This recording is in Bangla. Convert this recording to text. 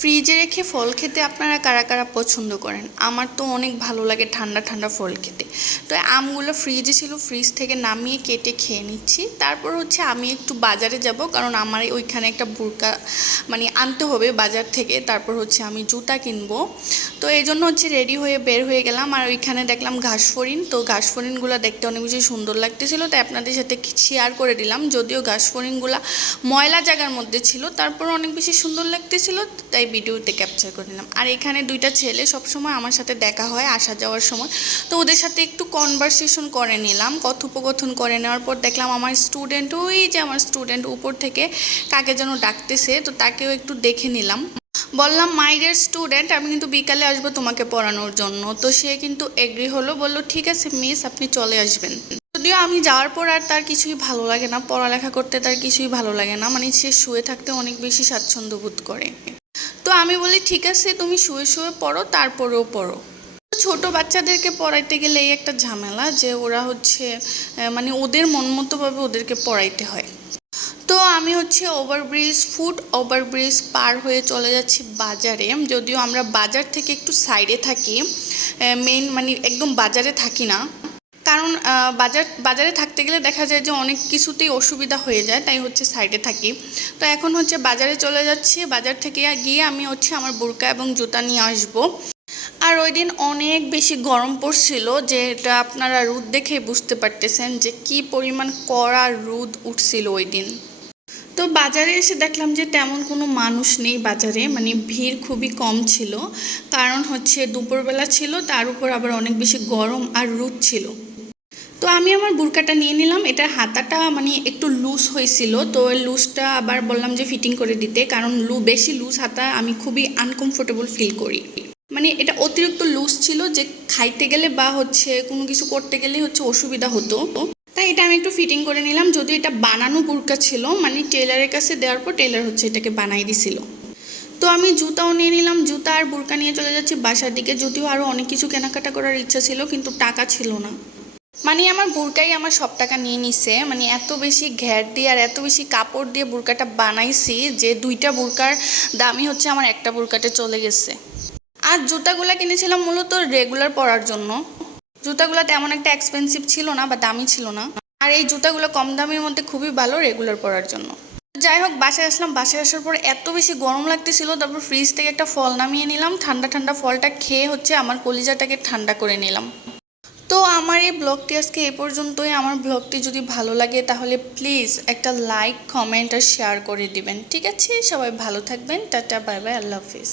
ফ্রিজে রেখে ফল খেতে আপনারা কারা কারা পছন্দ করেন? আমার তো অনেক ভালো লাগে ঠান্ডা ঠান্ডা ফল খেতে। তো আমগুলো ফ্রিজে ছিল, ফ্রিজ থেকে নামিয়ে কেটে খেয়ে নিচ্ছি। তারপর হচ্ছে আমি একটু বাজারে যাব, কারণ আমার ওইখানে একটা বোরকা আনতে হবে বাজার থেকে। তারপর হচ্ছে আমি জুতা কিনবো। তো এই জন্য হচ্ছে রেডি হয়ে বের হয়ে গেলাম। আর ওইখানে দেখলাম ঘাসফড়িং। তো ঘাসফড়িংগুলো দেখতে অনেক বেশি সুন্দর লাগতেছিল, তাই আপনাদের সাথে শেয়ার করে দিলাম। যদিও ঘাসফড়িংগুলো ময়লা জায়গার মধ্যে ছিল, তারপর অনেক বেশি সুন্দর লাগতেছিল, তাই ভিডিওতে ক্যাপচার করে নিলাম। আর এখানে দুইটা ছেলে সবসময় আমার সাথে দেখা হয় আসা যাওয়ার সময়, তো ওদের সাথে একটু কনভারসেশন করে নিলাম। কথোপকথন করে নেওয়ার পর দেখলাম আমার স্টুডেন্ট, ওই যে আমার স্টুডেন্ট উপর থেকে কাকে যেন ডাকতেছে, তো তাকেও একটু দেখে নিলাম। বললাম মাই ডিয়ার স্টুডেন্ট, আমি কিন্তু বিকালে আসবো তোমাকে পড়ানোর জন্য। তো সে কিন্তু এগ্রি হলো, বললো ঠিক আছে মিস, আপনি চলে আসবেন। যদিও আমি যাওয়ার পর আর তার কিছুই ভালো লাগে না, পড়ালেখা করতে তার কিছুই ভালো লাগে না, সে শুয়ে থাকতে অনেক বেশি স্বাচ্ছন্দ্য বোধ করে। তো আমি বলি ঠিক আছে তুমি শুয়ে শুয়ে পড়ো, তারপরেও পড়ো। ছোট বাচ্চাদেরকে পড়াইতে গেলে এই একটা ঝামেলা যে ওরা হচ্ছে ওদের মন মতোভাবে ওদেরকে পড়াইতে হয়। তো আমি হচ্ছে ফুড ওভারব্রিজ পার হয়ে চলে যাচ্ছি বাজারে। যদিও আমরা বাজার থেকে একটু সাইডে থাকি, মেইন একদম বাজারে থাকি না, কারণ বাজারে থাকতে গেলে দেখা যায় যে অনেক কিছুতেই অসুবিধা হয়ে যায়, তাই হচ্ছে সাইডে থাকি। তো এখন হচ্ছে বাজারে চলে যাচ্ছি। বাজার থেকে গিয়ে আমি হচ্ছে আমার বোরকা এবং জুতা নিয়ে আসবো। আর ওই দিন অনেক বেশি গরম পড়ছিল, যেটা আপনারা রোদ দেখে বুঝতে পারতেছেন যে কি পরিমাণ কড়া রোদ উঠছিল ওই দিন। তো বাজারে এসে দেখলাম যে তেমন কোনো মানুষ নেই বাজারে, ভিড় খুবই কম ছিল, কারণ হচ্ছে দুপুরবেলা ছিল, তার উপর আবার অনেক বেশি গরম আর রোদ ছিল। তো আমি আমার বোরকাটা নিয়ে নিলাম। এটার হাতাটা একটু লুজ হয়েছিল, তো ওই লুজটা আবার বললাম যে ফিটিং করে দিতে, কারণ বেশি লুজ হাতা আমি খুবই আনকমফোর্টেবল ফিল করি। এটা অতিরিক্ত লুজ ছিল, যে খাইতে গেলে বা হচ্ছে কোনো কিছু করতে গেলে হচ্ছে অসুবিধা হতো। তাই এটা আমি একটু ফিটিং করে নিলাম। যদি এটা বানানো বোরকা ছিল, টেলারের কাছে দেওয়ার পর টেলার হচ্ছে এটাকে বানাই দিছিল। তো আমি জুতাও নিয়ে নিলাম, জুতা আর বোরকা নিয়ে চলে যাচ্ছি বাসার দিকে। যদিও আরও অনেক কিছু কেনাকাটা করার ইচ্ছা ছিল, কিন্তু টাকা ছিল না। আমার বোরকাই আমার সব টাকা নিয়ে নিছে। এত বেশি ঘ্যাট দিয়ে আর এত বেশি কাপড় দিয়ে বোরকাটা বানাইছি যে দুইটা বোরকার দামই হচ্ছে আমার একটা বোরকাতে চলে গেছে। আর জুতাগুলো কিনেছিলাম মূলত রেগুলার পরার জন্য। জুতাগুলো তেমন একটা এক্সপেন্সিভ ছিল না বা দামি ছিল না, আর এই জুতাগুলো কম দামের মধ্যে খুবই ভালো রেগুলার পরার জন্য। যাই হোক, বাসায় আসলাম। বাসায় আসার পর এত বেশি গরম লাগতেছিল, তারপর ফ্রিজ থেকে একটা ফল নামিয়ে নিলাম। ঠান্ডা ঠান্ডা ফলটা খেয়ে হচ্ছে আমার কলিজাটাকে ঠান্ডা করে নিলাম। তো আমার এই ব্লগটি আজকে এই পর্যন্তই। আমার ব্লগটি যদি ভালো লাগে তাহলে প্লিজ একটা লাইক, কমেন্ট আর শেয়ার করে দিবেন। ঠিক আছে, সবাই ভালো থাকবেন। টাটা, বাই বাই, আল্লাহ হাফিজ।